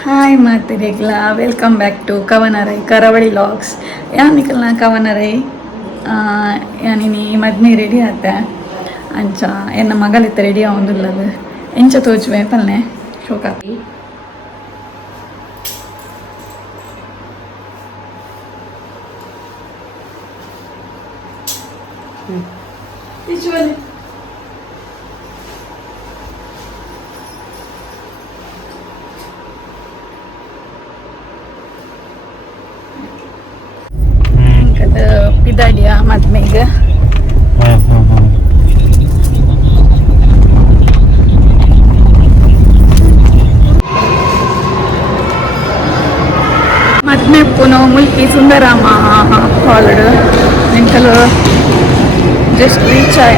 Hi ಮಾತಿರಿಗ್ಲ welcome back to ಕವನರೈ ಕರಾವಳಿ logs ಯಾನ್ ನಿಕಲ್ನ ಕವನರೈ ಯಾನಿನಿ ಮದ್ಮಿ ready ಆತ ಅಂಚ ಎನ್ನ ಮಗಲಿತ್ತ ರೆಡಿ ಆವೊಂದುಲ್ಲದು ಎಂಚ ತೋಜುವೆ ಪಲ್ಲೆ ಶೋಕ ಪಿದಾಡಿಯ ಮದ್ಮೆಗೆ ಮದ್ಮೆ ಪುನಃ Mulki Sundarama halved ನಿಂಕಲು just reach ಆಯ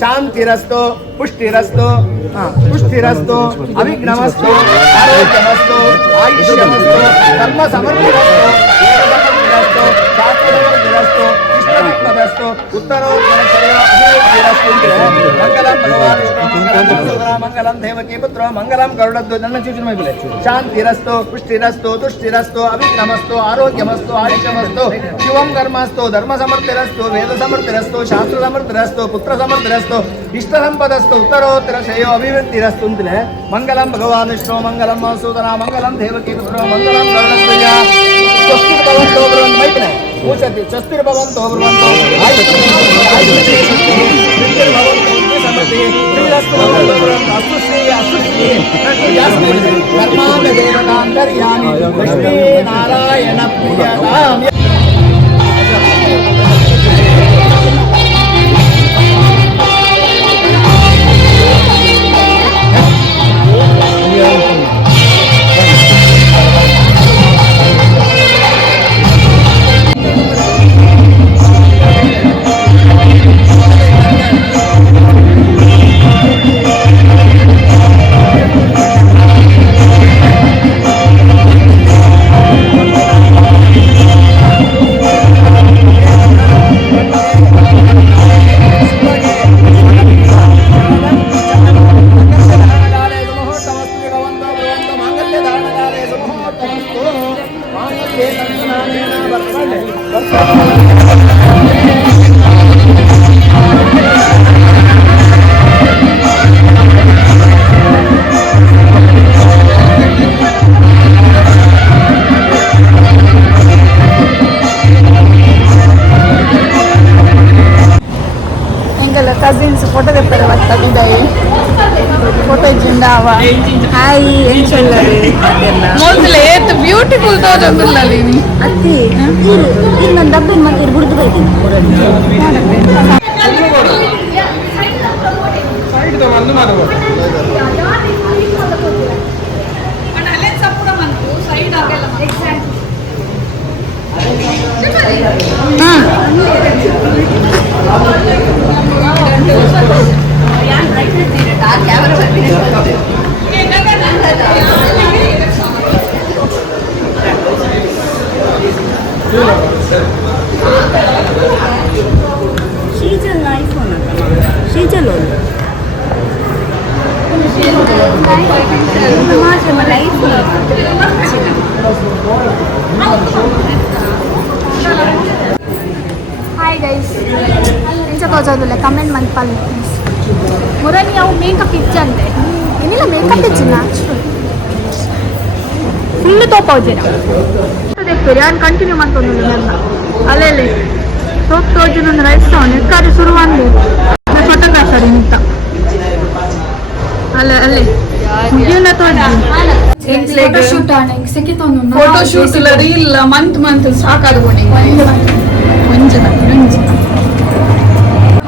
ಶಾಂತಿರಸ್ತು ಪುಷ್ಟಿರಸ್ತು ಪುಷ್ಟಿರಸ್ತು ಅವಿಘ್ನಮಸ್ತು ಆರೋಗ್ಯಮಸ್ತು ಆಯುಷ್ಯಮಸ್ತು ಧರ್ಮ ಸಮೃದ್ಧಿರಸ್ತು ವೇದಮೃದ್ಧಿರಸ್ತು ಶಾಸ್ತ್ರಮೃದ್ಧಿರಸ್ತು ಇಷ್ಟವಿಕ್ತದಸ್ತು ಉತ್ತರೋತ್ತರಸ್ತು ಮಂಗಲಂ ಭಗವಾನ್ ವಿಷ್ಣು ಮಂಗಲಂ ಮಂಗಲಂ ದೇವಕಿ ಪುತ್ರ ಮಂಗಲಂ ಗರುಡದ್ದು ನನ್ನ ಸೂಚನೆ ಮೈಬಲೆ ಶಾಂತಿರಸ್ತು ಪುಷ್ಟಿರಸ್ತು ತುಷ್ಟಿರಸ್ತು ಅವಿಘ್ನಮಸ್ತು ಆರೋಗ್ಯಮಸ್ತು ಆಯುಷ್ಯಮಸ್ತು ಶಿವಂ ಕರ್ಮಸ್ತು ಧರ್ಮ ಸಮರ್ಥಿರಸ್ತು ವೇದ ಸಮರ್ಥಿರಸ್ತು ಶಾಸ್ತ್ರ ಸಮರ್ಥಿರಸ್ತು ಪುತ್ರ ಸಮರ್ಥಿರಸ್ತು ಇಷ್ಟ ಸಂಪದಸ್ತು ಉತ್ತರೋತ್ತರ ಶ್ರೇಯೋ ಅಭಿವೃದ್ಧಿರಸ್ತು ಅಂತಲೇ ಮಂಗಲಂ ಭಗವಾನ್ ವಿಷ್ಣು ಮಂಗಲಂ ಮಸೂದನ ಮಂಗಲಂ ದೇವಕಿ ಪುತ್ರ ಮಂಗಲಂ ಗರುಡಧ್ವಜ ಸ್ವಸ್ತಿರ್ ಭವಂತೋ ಬ್ರಹ್ಮ ಮೈತ್ರೆ ಮೂಚತಿ ಸ್ವಸ್ತಿರ್ ಭವಂತೋ ಬ್ರಹ್ಮ ನಾರಾಯಣ ಪ್ರಿಯ ಎಂಕಲ್ಲ ಕಸಿನ್ಸ್ ಫೋಟೋ ತೆಪ್ಪರೆ ಬರ್ತದಿದ್ದಾಯಿ ಫೋಟೋ ಇಜ್ಜಿಂದಾವ ಹಾಯ್ ಎಂಚಲ್ಲರಿ ಮೊದಲು ಏತ್ ಬ್ಯೂಟಿಫುಲ್ ತೋಜೊಂದಿಲ್ಲ ನೀನು ಅತ್ತಿ ಇನ್ನೊಂದು ಡಬ್ಬಿನ ಮತ್ತೆ ಬಿಡ್ದು ಬರ್ತೀನಿ ಶೀಜಲ್ ಐಫೋನ್ ಶೀಜಲ್ ಹಾಯ್ ಗೈಸ್ ಎಂಚ ತೋಜೋದಿಲ್ಲ ಕಮೆಂಟ್ ಮನ್ಪಲ್ಲ ಮುರನಿ ಅವು ಮೇಕಪ್ ಇಚ್ಚಂತೆ ಏನಿಲ್ಲ ಮೇಕಪ್ ಇಚ್ಚಿಲ್ಲ ಫುಲ್ ತೋಪೋಜಿನ ನಾನು ಕಂಟಿನ್ಯೂ ಮಾಡ್ಕೊಂಡು ನನ್ನ ಅಲ್ಲೇ ಸೋಪ್ ತೋಜಿನ ರೈಸ್ ತಗೊಂಡು ಎಕ್ಕಾರಿ ಶುರು ಮಾಡಿ ಫೋಟೋಗ್ರಾಫರ್ ಇಂತ ಅಲ್ಲೇ ಅಲ್ಲೇ ಮುಗಿಯನ್ನ ಫೋಟೋ ಶೂಟ್ ಇಲ್ಲ ರೀಲ್ ಮಂತ್ ಸಾಕಾದ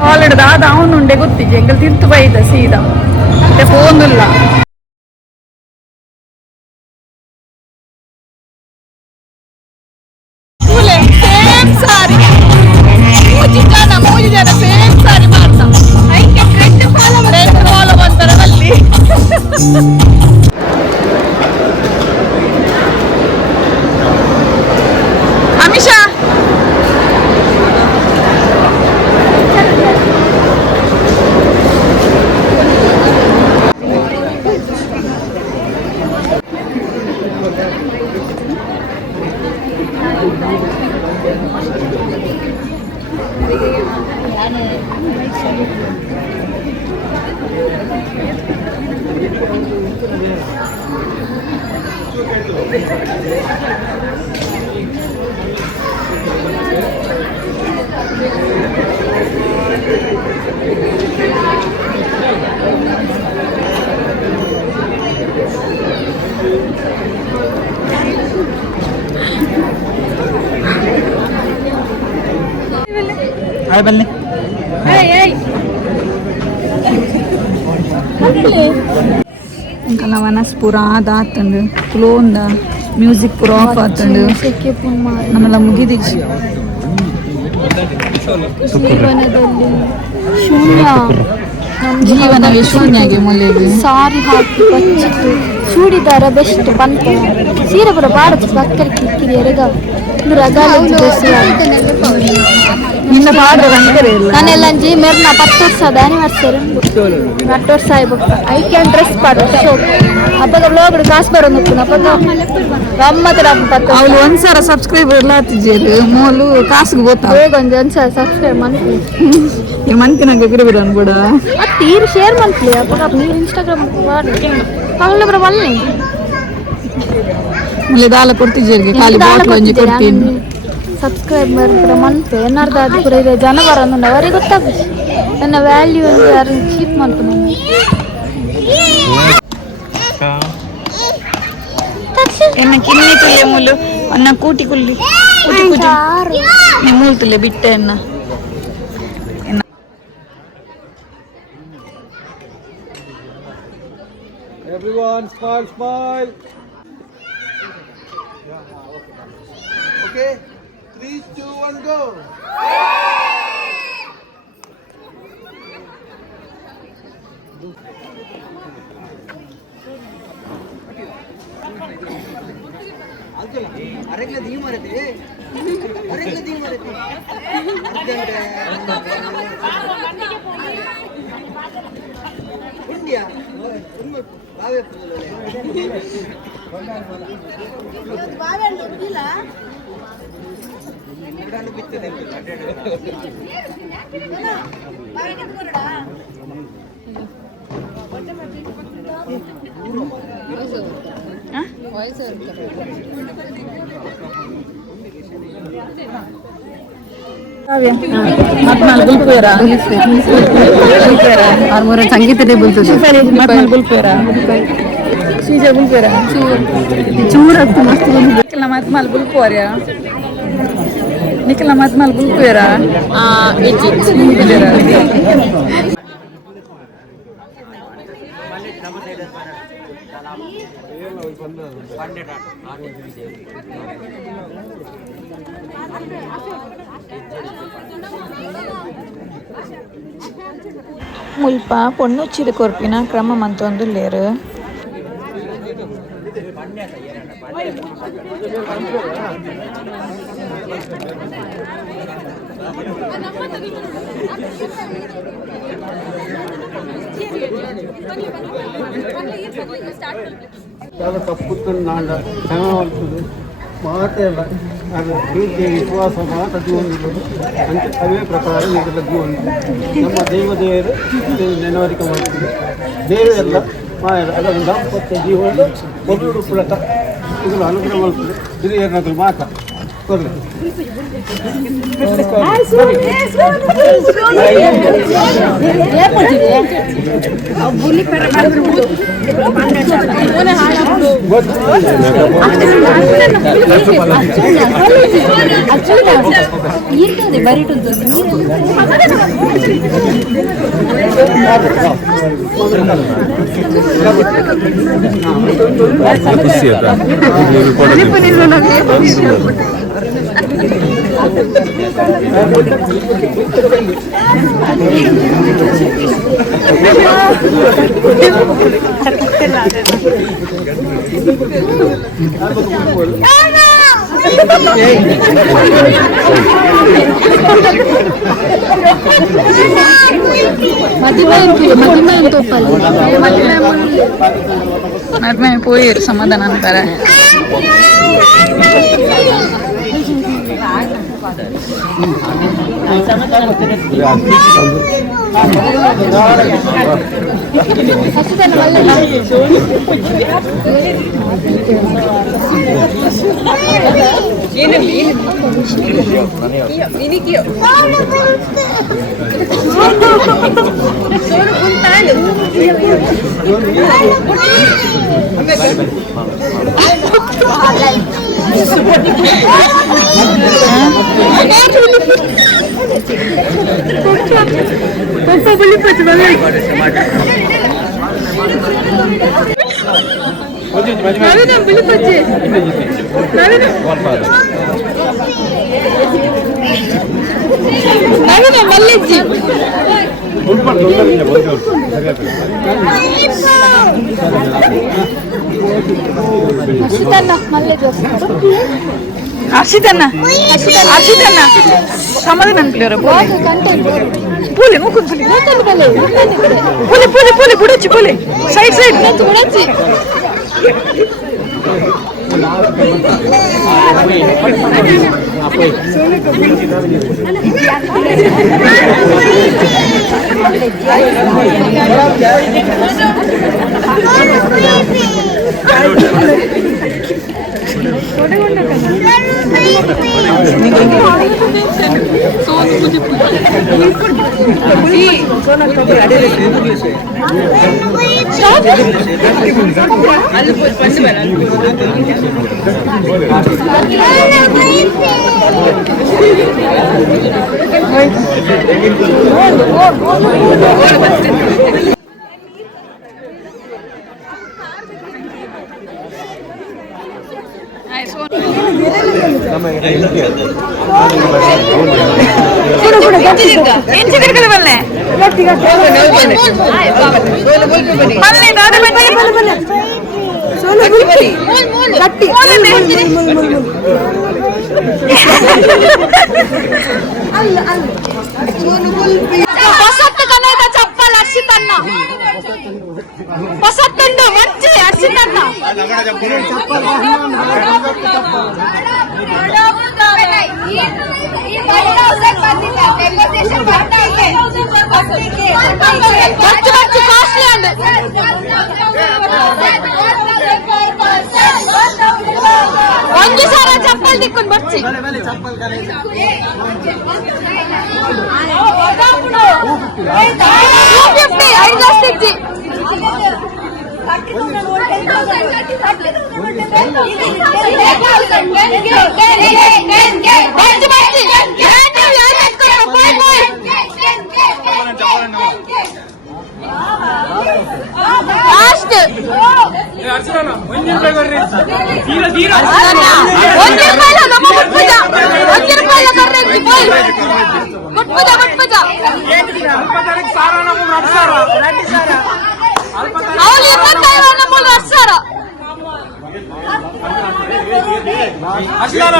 ಹಾಲಿಡ್ ದಾದ ಅವನುಂಡೆ ಗೊತ್ತಿದ್ದೆ ಎಂಗಲ್ ತಿರ್ತು ಬೈದ ಸೀದಾ ಮತ್ತೆ ಫೋನ್ ಇಲ್ಲ ಸೇಮ್ ಸಾರಿ ಮೂರು ಜನ ಸೇಮ್ ಸಾರಿ ಮಾಡ್ತಾ ಫಾಲೋ ಮಾಡ್ತಾರೆ ಅಲ್ಲಿ ಅಮಿಷಾ ಬನ್ನಿ ఇంకా నా మనసు పురా దాతండు క్లోంద మ్యూజిక్ పురా ఆఫ్ ఆతండు ನಮ್ಮೆಲ್ಲ ಮುಗಿದಿಚ್ಚಿ ಜೀವನದಲ್ಲಿ ಶೂನ್ಯ ಜೀವನವೇ ಶೂನ್ಯಗೆ ಮೊಲೆಗೆ ಸಾರಿ ಹಾಕಿ ಬಚ್ಚಿತ್ತು ಚೂಡಿದಾರ ಬೆಸ್ಟ್ ಬಂತ ಸೀರೆ ಬರ ಬಾಡದು ಬಕ್ಕರ್ ಕಿಕ್ಕಿರಿ ಎರೆಗ ನಿನ್ನ ಪಾಡ್ರೆ ಬಂದರೆ ಇಲ್ಲ ನಾನೆಲ್ಲಂಜಿ ಮೇರ್ನ 10 ವರ್ಷದ ಆನಿವರ್ಸರಿ 10 ವರ್ಷ ಆಯ್ಬೇಕು ಐ ಕ್ಯಾನ್ ಡ್ರೆಸ್ ಪಾಡು ಶೋ ಅಪ್ಪಗ ವ್ಲಾಗ್ ಕಾಸು ಬರೋದು ಅಪ್ಪಗ ಗಮ್ಮತ್ ಅವಳು ಒಂದ್ಸಲ ಸಬ್ಸ್ಕ್ರೈಬರ್ ಎಲ್ಲ ಹತ್ತಿದ್ದೀರಿ ಮೂಲು ಕಾಸಿಗೆ ಗೊತ್ತಾ ಬೇಗ ಒಂದ್ಸಲ ಸಬ್ಸ್ಕ್ರೈಬ್ ಮಾಡ್ತೀವಿ ಈ ಮಂತಿನಾಗ ಗಿರಿಬಿರ ಅನ್ಬಿಡ ತೀರ್ ಶೇರ್ ಮಾಡ್ತೀವಿ ಅಪ್ಪಗ ನೀರು ಇನ್ಸ್ಟಾಗ್ರಾಮ್ ಮಾಡಿ ಅವಳು ಬರ ಬಲ್ಲಿ ಮళ్ళీ ದಾಲ ಕೊಡ್ತಿದ್ದೀರಿ ಖಾಲಿ ಬಾಟ್ಲು ಒಂಜಿ ಕೊಡ್ತೀನಿ ಸಬ್ಸ್ಕ್ರೈಬ್ ಮಾಡ್ಬಿಡ ಮಂತು ಏನಾರ್ದು ಅದು ಕೂಡ ಇದೆ ಜನ ಬರೋದು ಅವರಿಗೆ ಗೊತ್ತಾಗುತ್ತೆ ನನ್ನ ವ್ಯಾಲ್ಯೂ ಯಾರು ಚೀಪ್ ಮಾಡ್ಕೊಂಡು ಎನ್ನ ಕಿನ್ನಿ ತುಲ್ಲೆ ಮೂಲು ಅನ್ನ ಕೂಟಿ ಕುಲ್ಲಿ ಕೂಟಿ ಕೂಟಿ ನೀ ಮೂಲ್ ತುಲ್ಲೆ ಬಿಟ್ಟೆ ಅನ್ನ Everyone, smile, smile. Okay, 3, 2, 1, go. ಅರೆಗ್ಲ the ಮಾರತೆ ಅರೆಗ್ಲ the ಮಾರತೆ India ಬಾವೆ ಬಾವೆ ಇಲ್ಲ ಇಡಾನು ಬಿತ್ತದೆ ಬಾವೆ ಕೆತ್ಕೊರಡಾ ವಾಯ್ಸ್ ಗುಲ್ಪೇರಾ ಅವ್ರ ಸಂಗೀತದೇ ಬೀಳ್ತದೆ ಗುಲ್ಪೇರಾ ಶ್ರೀಜ ಗುಲ್ಪೇರಾ ಚೂರ ಮಸ್ತ್ ಬಂದಿದೆ ನಿಖಿಲ ಮತ್ಮಲ್ ಗುಲ್ಪೋರ್ಯಾ ನಿಖಿಲ ಮತ್ಮಲ್ ಗುಲ್ಪೇರಾ ಮುಲ್ಪ ಪೊಣ್ಣುಚ್ಚಿದ ಕೊರ್ಪಿನ ಕ್ರಮ ಮಂತೊಂದು ಲೇರು ತಪ್ಪುತ್ತ ನಾಂಡ ಕ್ಷಮವಂತದು ಮಾತೆಲ್ಲ ಅದು ಪ್ರೀತಿ ವಿಶ್ವಾಸ ಮಾತ ಜೀವನ ಅಂತ ಅವೇ ಪ್ರಕಾರ ಇದೆಲ್ಲ ಜೀವನ ನಮ್ಮ ದೇವರು ನೆನವರಿಕೆ ಮಾಡ್ತೀವಿ ದೇವರೆಲ್ಲ ಮಾಯ ಅದನ್ನು ದಾಂಪತ್ಯ ಜೀವನದ ಮೊದಲು ಪುಳಕ ಇದನ್ನು ಅನುಗ್ರಹ ಮಾಡ್ತದೆ ಹಿರಿಯರನ್ನಾಗಲು ಮಾತ ಕೊರಲಿ ಇರ್ತದೆ ಬರಿಟುಂಟು ಮದ್ಮೆ ಪೋಯಿರು ಸಮಾಧಾನ ಅಂತಾರೆ ಹರ್ಷಿತನ್ನ ಸಮಾಧಾನ ಅನ್ಪಿಲ್ಲರ ಪೂಲೆ ಮೂಕು ಪೂಲೆ ಬುಡಚ್ಚಿ ಪೂಲೆ ಸೈಡ್ ಬುಡಚ್ಚಿ చెప్పాలి హర్షితన్న వసత్తుండు మంచి హర్షితన్న కాస్ట్లీ అండి మంచి సారా చెప్పాలి ದಿಕ್ಕೊಂಡು ಬರ್ಚಿ ಚಪ್ಪಲ್ ಕರೆ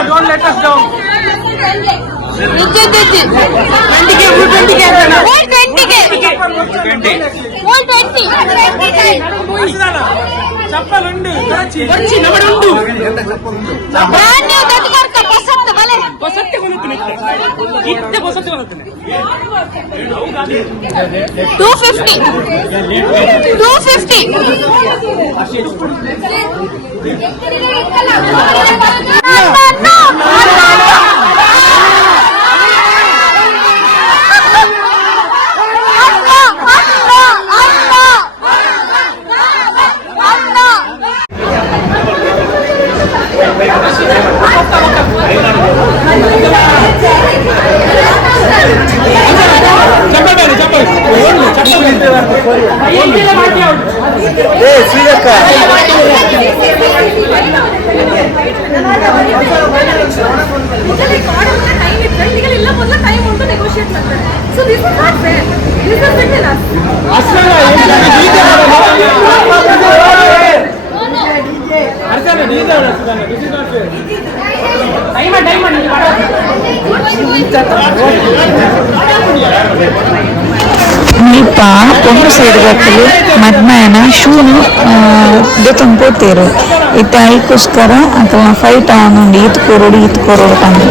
Don't let us down. చప్పలుండి వచ్చి నమడుండు ಬ್ರಾಂಡ್ ದತಿಕರ್ತ ಬಸತ್ತ ಬಲೆ ಬಸತ್ತೆ ಕೊನುತ್ತನೆ ಇತ್ತೆ ಬಸತ್ತೆ ಕೊನುತ್ತನೆ 2 ಸೈಡ್ ಬರ್ತದೆ ಮಧ್ಯಾಹ್ನ ಶೂನು ಜೊತೆಗೆ పోతారు ಇತ್ತ ಐಕೋಸ್ಕರ ಅಥವಾ ಫೈಟ್ ಆನೊಂದು ಈತ್ಕೋರೋಡು ಕಂಡು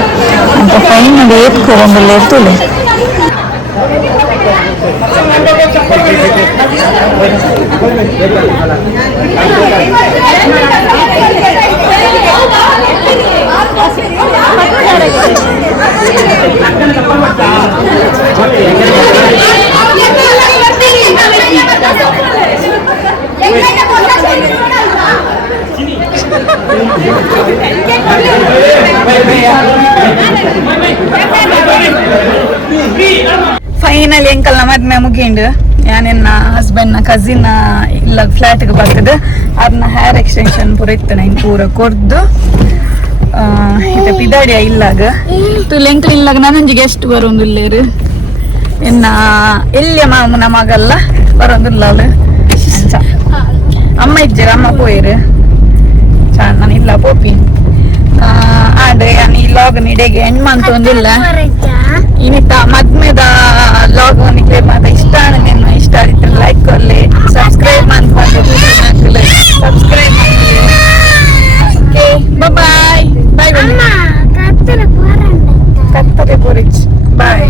ಅಂತ ಫೈನಲ್ ಏತ್ಕೋರೊಂದು ಇರ್ತದೆ ಫೈನಲ್ ಎಂಕಲ್ನ ಮದ್ಮೆ ಮುಗಿಂಡು ಯಾನೆನ್ನ ಹಸ್ಬೆಂಡ್ನ ಕಸಿನ್ ಇಲ್ಲ ಫ್ಲಾಟ್ಗೆ ಬರ್ತದೆ ಅದನ್ನ ಹೇರ್ ಎಕ್ಸ್ಟೆನ್ಷನ್ ಪೂರ ಇತ್ತನೆ ಇನ್ನು ಪೂರ ಕೊರ್ದು ಇದು ಪಿದಾಡಿಯ ಇಲ್ಲಾಗ ತುಲೆಂಕಲ್ ಇಲ್ಲಾಗ ನನಂಜಿ ಗೆಸ್ಟ್ ಬರೋಂದುಲ್ಲೇರು ಎನ್ನ ಎಲ್ಲಿಯ ಮಾಮನ ಮಗಲ್ಲ ಬರೋಂದಿಲ್ಲ ಅಮ್ಮ ಇಜ್ಜರ ಅಮ್ಮ ಪೋಯರು ನಾನು ಇಲ್ಲ ಪೋಪಿ ಆದ್ರೆ ನಾನು ಈ ಲಾಗ್ ನಿಡೆಗೆ ಹೆಣ್ಣು ಅಂತೊಂದಿಲ್ಲ ಇನ್ನಿತ್ತ ಮದ್ಮೆದ ಲಾಗ್ ಅವನಿಗೆ ಮಾತ್ರ ಇಷ್ಟ ನಿನ್ನ ಇಷ್ಟ ಆಗಿತ್ತು ಲೈಕ್ ಕೊರ್ಲಿ ಸಬ್ಸ್ಕ್ರೈಬ್ ಮಾಡ್ಕೊಂಡು ಸಬ್ಸ್ಕ್ರೈಬ್ ಮಾಡಿ ಓಕೆ ಬಾಯ್ ಬಾಯ್ ಕತ್ತರೆ ಪೋರಿಚ್ ಬಾಯ್